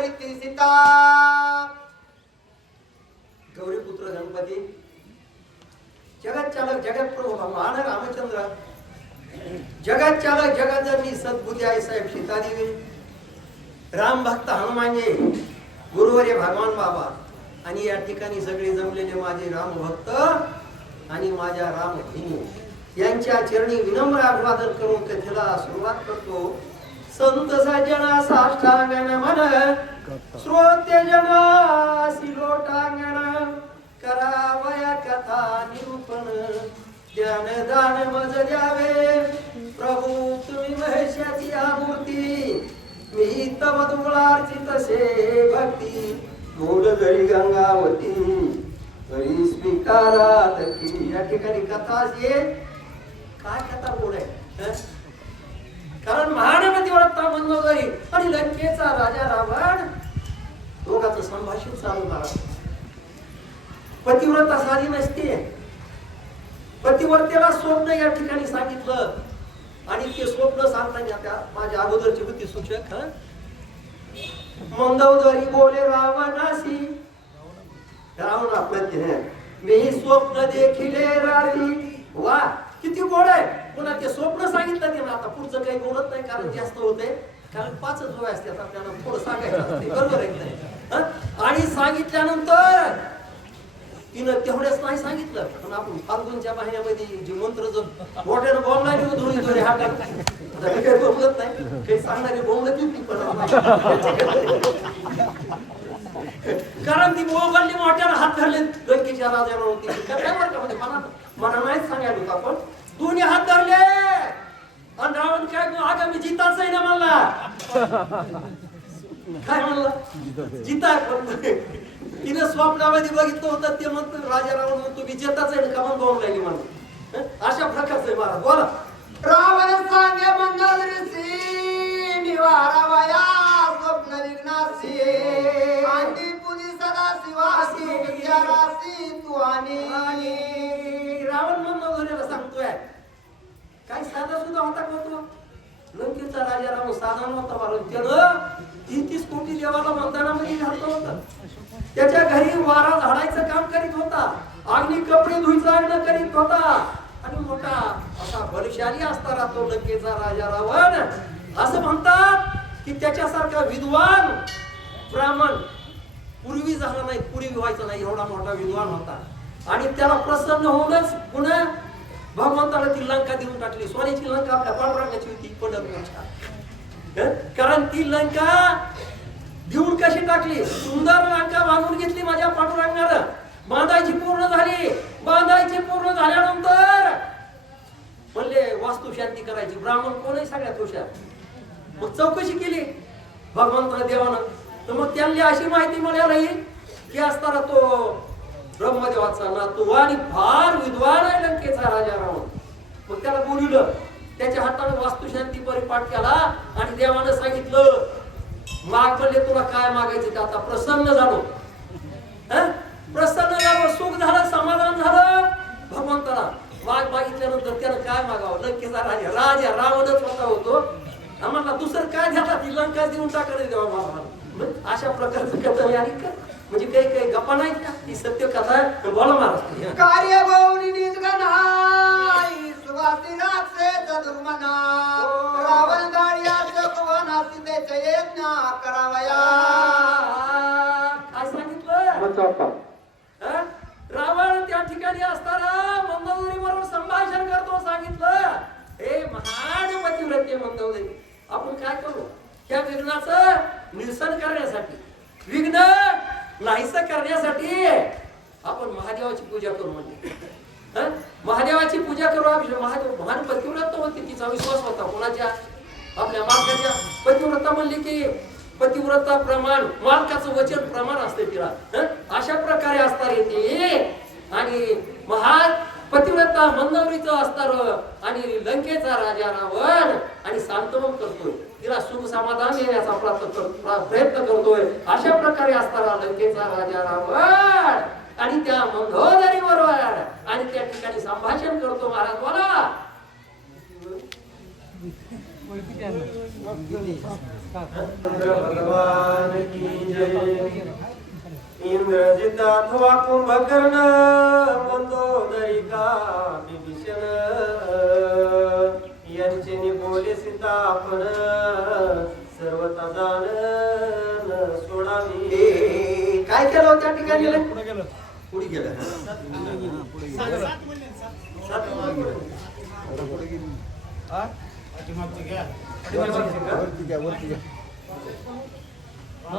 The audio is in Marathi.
करीती सीता गौरीपुत्र गणपती जगत चालक भगवान रामचंद्र जगत चालक सद्बुद्धी आई साहेब सीतादेवी राम भक्त हनुमानजी गुरुवर्य भगवान बाबा आणि या ठिकाणी सगळे जमलेले माझे राम भक्त आणि माझ्या राम यांच्या चरणी विनम्र अभिवादन करून कथेला सुरुवात करतो संत सजना साष्टांगण मन. श्रोत्य जनासी लोटांगण करावया कथा निरूपण. ज्ञान दान मज द्यावे. प्रभू तुम्ही महेशाची आमूर्ती मी तव दुर्गाची तसे भक्ती. मूळ जरी गंगावती. तरी स्वीकारात की या ठिकाणी कथा अशी काय कथा गोड आहे कारण कारण महानवतीवरता मंदोदरी आणि लंकेचा राजा रावण दोघाच संभाषण चालू करा पतिव्रता साधी नसते. पतिव्रतेला स्वप्न या ठिकाणी सांगितलं. आणि ते स्वप्न सांगताना त्या माझ्या अगोदरची होती सूचक हं? मंदोदरी बोले रावणासी रावण आपल्या मी स्वप्न देखिले रात्री वा. किती गोड आहे. पुन्हा ते स्वप्न सांगितलं ते आता पुढचं काही बोलत नाही कारण जास्त होते. कारण पाचच होय असतात आपल्याला थोडं सांगायचं बरोबर आहे नाही? आणि सांगितल्यानंतर तिनं तेवढ्याच नाही सांगितलं. पण आपण फाल्गुनच्या महिन्यामध्ये जे मंत्र जो मोठ्यानं बोलणार नाही धुळी दोन्ही हात काही बोलत नाही. काही सांगणारी बोलत ती पण कारण ती बोलली मोठ्यानं हात धरले लंकेच्या राजाला होती. त्यावर मना मना नाहीच सांगायला होतं आपण. दोन्ही हात धरले. आणि रावण काय आगा मी जिताच आहे ना म्हणला काय म्हणला? जिता तिनं तिने स्वप्नामध्ये बघितलं होतं ते म्हणतो राजा रावण म्हणतो विजेताच जिताच आहे ना का म्हणून राहिली मला. अशा प्रकारचं आहे महाराज बोला. रावण सांगे मंगलसी निवारावया स्वप्न विघ्नासी आणि पुनी सदा शिवासी विद्यारासी तू आणि रावण मंगलला सांगतोय काय साधा सुद्धा होता का तो लंकेचा राजा राम साधा नव्हता तीस कोटी देवाला मतदानामध्ये घातलं होतं. त्याच्या घरी वारा झाडायचं काम करीत होता. अग्नी कपडे धुईचा अग्न करीत होता. आणि मोठा असा बलशाली असताना तो लंकेचा राजा रावण असं म्हणतात की त्याच्यासारखा विद्वान ब्राह्मण पूर्वी झाला नाही पूर्वी व्हायचा नाही एवढा मोठा विद्वान होता. आणि त्याला प्रसन्न होऊनच पुन्हा भगवंताला ती लंका देऊन टाकली. सोन्याची लंका आपल्या पांडुरंगाची होती पंढरपूरच्या कारण ती लंका देऊन कशी टाकली? सुंदर लंका बांधून घेतली माझ्या पांडुरंगानं. बांधायची पूर्ण झाली. बांधायची पूर्ण झाल्यानंतर म्हणले वास्तू शांती करायची. ब्राह्मण कोणही सगळ्यात हुशार मग चौकशी केली भगवंत देवानं. तर मग त्यांनी अशी माहिती मिळाली की असताना तो ब्रह्मदेवाचा नातू आणि फार विद्वान आहे लंकेचा राजा रावण. मग त्याला बोलवलं. त्याच्या हाताने वास्तुशांती परिपाठ केला आणि देवानं सांगितलं माग म्हणले तुला काय मागायचं ते आता प्रसन्न झालो. प्रसन्न झालो सुख झालं समाधान झालं. भगवंताला वाघ मागितल्यानंतर त्यानं काय मागावं? लंकेचा राजा राजा रावणच होता होतो. आम्हाला दुसरं काय झाला ती? लंका देऊन टाकायला देवा मला अशा प्रकारचं कथा आणि का म्हणजे काही काही गप्पा नाहीत का? ती सत्य कथा आहे. बोला महाराज कार्य गौरी राक्षे चतुर्मना रावण गाड्याचं पवना सीतेचे यज्ञ करावया. काय सांगितलं? हं? रावण त्या ठिकाणी असताना मंदोदरी बरोबर संभाषण करतो सांगितलं. हे महान पतिव्रते मंदोदरी आपण काय करू? त्या विघ्नाचं निरसन करण्यासाठी विघ्न नाहीस करण्यासाठी आपण महादेवाची पूजा करू म्हणजे महादेवाची पूजा करू महादेव महान पतिव्रत होती. तिचा विश्वास होता. कोणाच्या? आपल्या मालकाच्या. पतिव्रता म्हणली की पतिव्रता प्रमाण मालकाचं वचन प्रमाण असते तिला. अशा प्रकारे असणार येते आणि महान पतिव्रता मंदवरीचं अस्तर आणि लंकेचा राजा रावण आणि सांत्वन करतोय. तिला सुख समाधान देण्याचा प्रयत्न करतोय. अशा प्रकारे असताना लंकेचा राजा रावण आणि त्या मंगोदरी बरोबर आणि त्या ठिकाणी संभाषण करतो महाराज मला भगवान की जय. इंद्रजित अथवा कुंभकर्ण मंदोदरी का विभीषण यांचे निभोले सीता आपण सर्वता जाण सोडावी. काय केलं हो त्या ठिकाणी? पुढे गेलं. सात? पाठीमागची घ्या. पाठीमागची का?